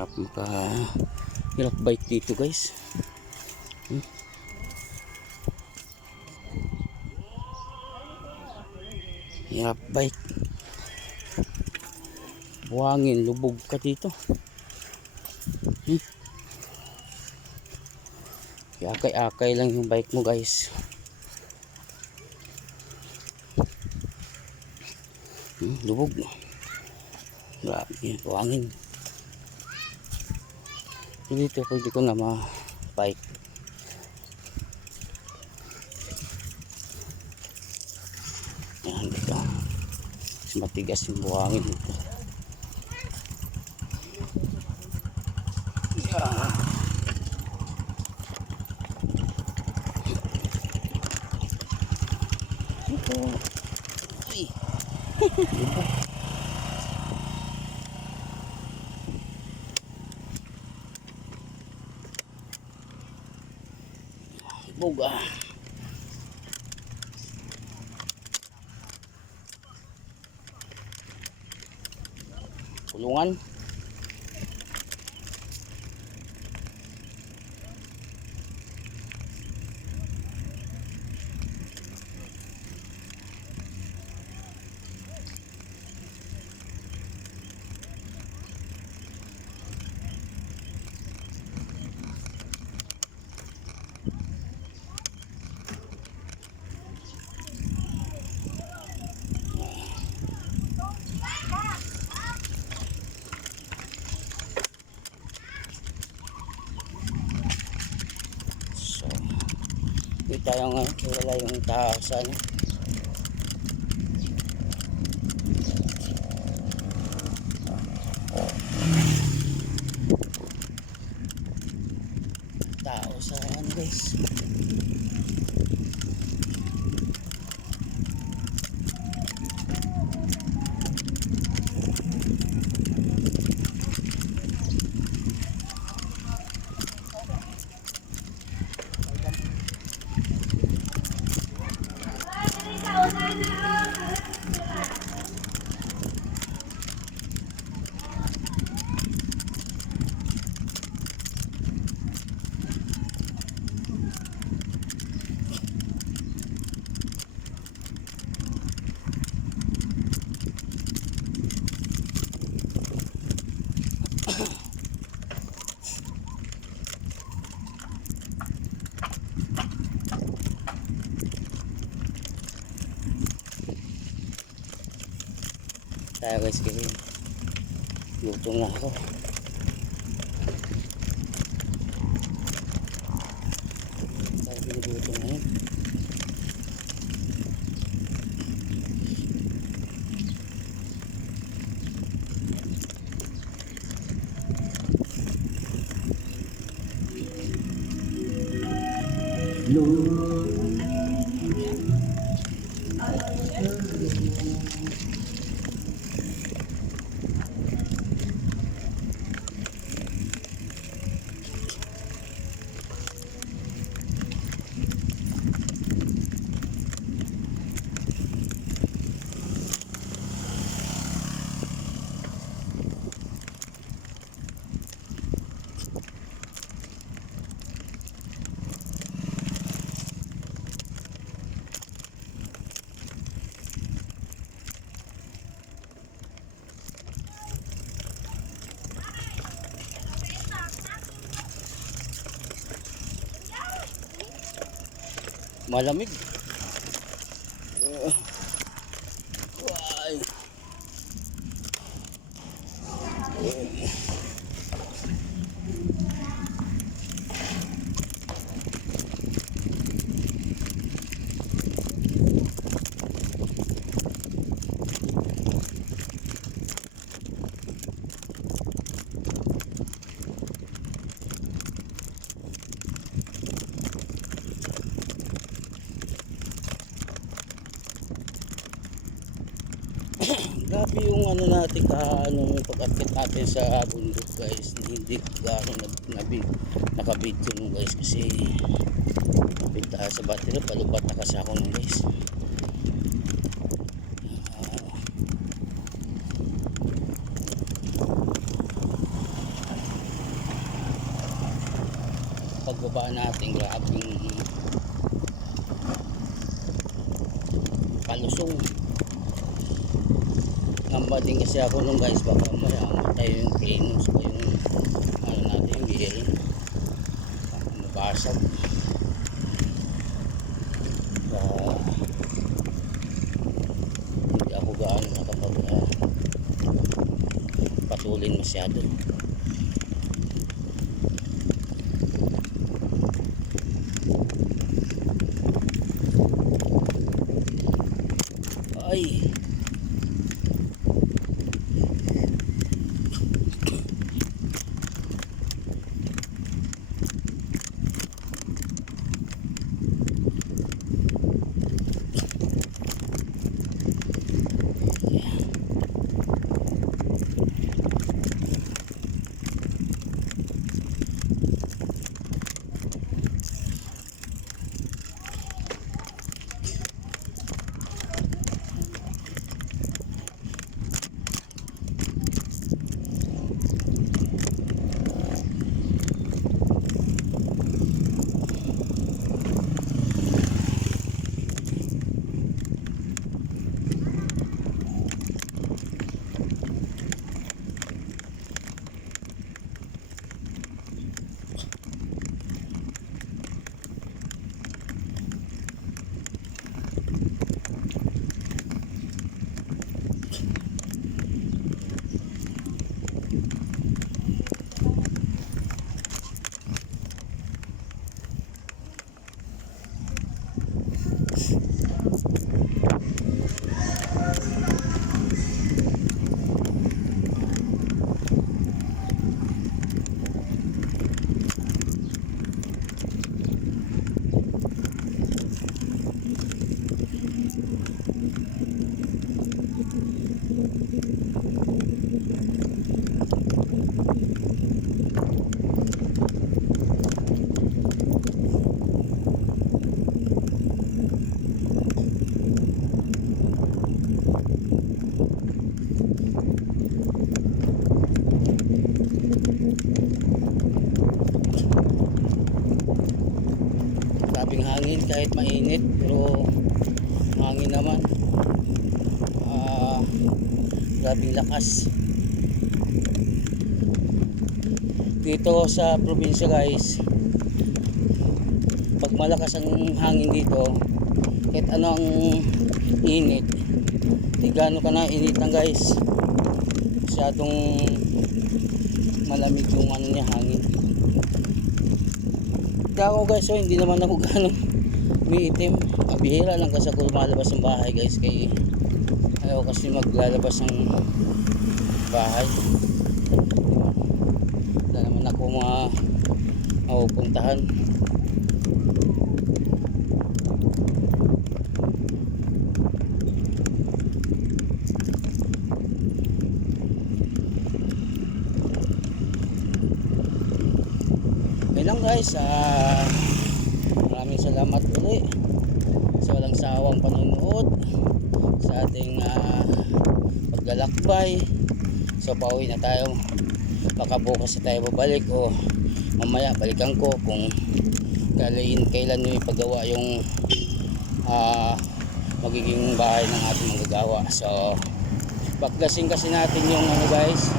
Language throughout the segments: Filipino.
hirap bike dito guys. Hirap bike, buhangin, lubog ka dito. Akay-akay lang yung bike mo guys. Lubog, grabe yung buhangin. Dito pwede ko na ma-bike. Yan dito, mas matigas yung buhangin dito. Yan. Ito. Ay. Boga. Kulungan. Kita yung kilala yung taasan. Taasan guys. Tayo guys, kasi gutom na ako. Tayo gutom na yun. Malamig. Why? Grabe yung ano natin pag-akit natin sa bundok guys, hindi gano'ng nakabidyo nung guys, kasi napinta sa battery, palubat na kasi ako nung guys. baba natin, grabing palusong. Ngamba din kasi ako nung guys, baka matay yung Prinos o yung ano natin, yung bearing, mabasag. Hindi ako gaano nakapag patulin masyado. Ay, grabing hangin kahit mainit, pero hangin naman, grabing lakas dito sa probinsya guys. Pag malakas ang hangin dito, kahit ano ang init, di gaano ka na initan guys, masyadong malamig yung ano niya, hangin. Ako guys, so hindi naman ako gano'ng umiitim. Bihira lang kasi ako lumalabas ng bahay guys, kaya ayaw kasi maglalabas ng bahay. Wala naman ako mapupuntahan. Lang guys, maraming salamat ulit sa walang sawang panonood sa ating paglalakbay. So pauwi na tayo, baka bukas na tayo babalik o mamaya balikan ko kung kailan nyo ipagawa yung magiging bahay ng ating manggagawa. So baklasin kasi natin yung ano guys,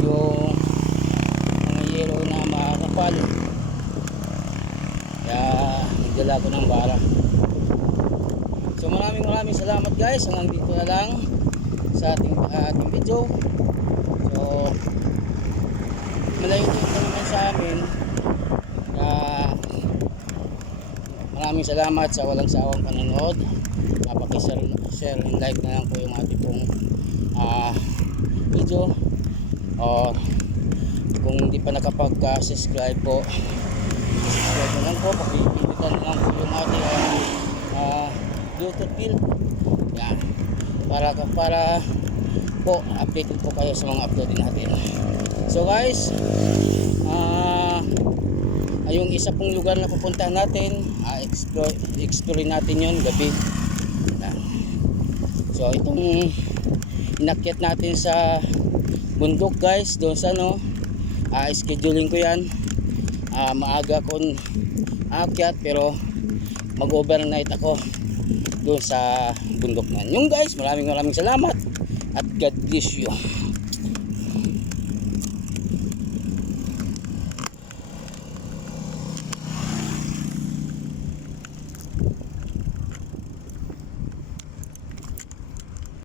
yung mga yero na makakapal, kaya nagdala ko ng bara. So maraming salamat guys, hanggang dito na lang sa ating video. So malayo dito naman sa amin, maraming salamat sa walang sawang panonood. Pakishare and like na lang po yung ating pong video, or kung hindi pa nakapag-subscribe po, subscribe na lang po, pakipindutan na lang po yung ating YouTube bill. Yan, para po updated po kayo sa mga uploading natin. So guys, yung isa pong lugar na pupuntahan natin, explore natin yun gabi. Yan. So itong inakyat natin sa bundok guys, doon sa scheduling ko yan, maaga akong aakyat pero mag-overnight ako doon sa bundok na yun guys. Maraming salamat at God bless you.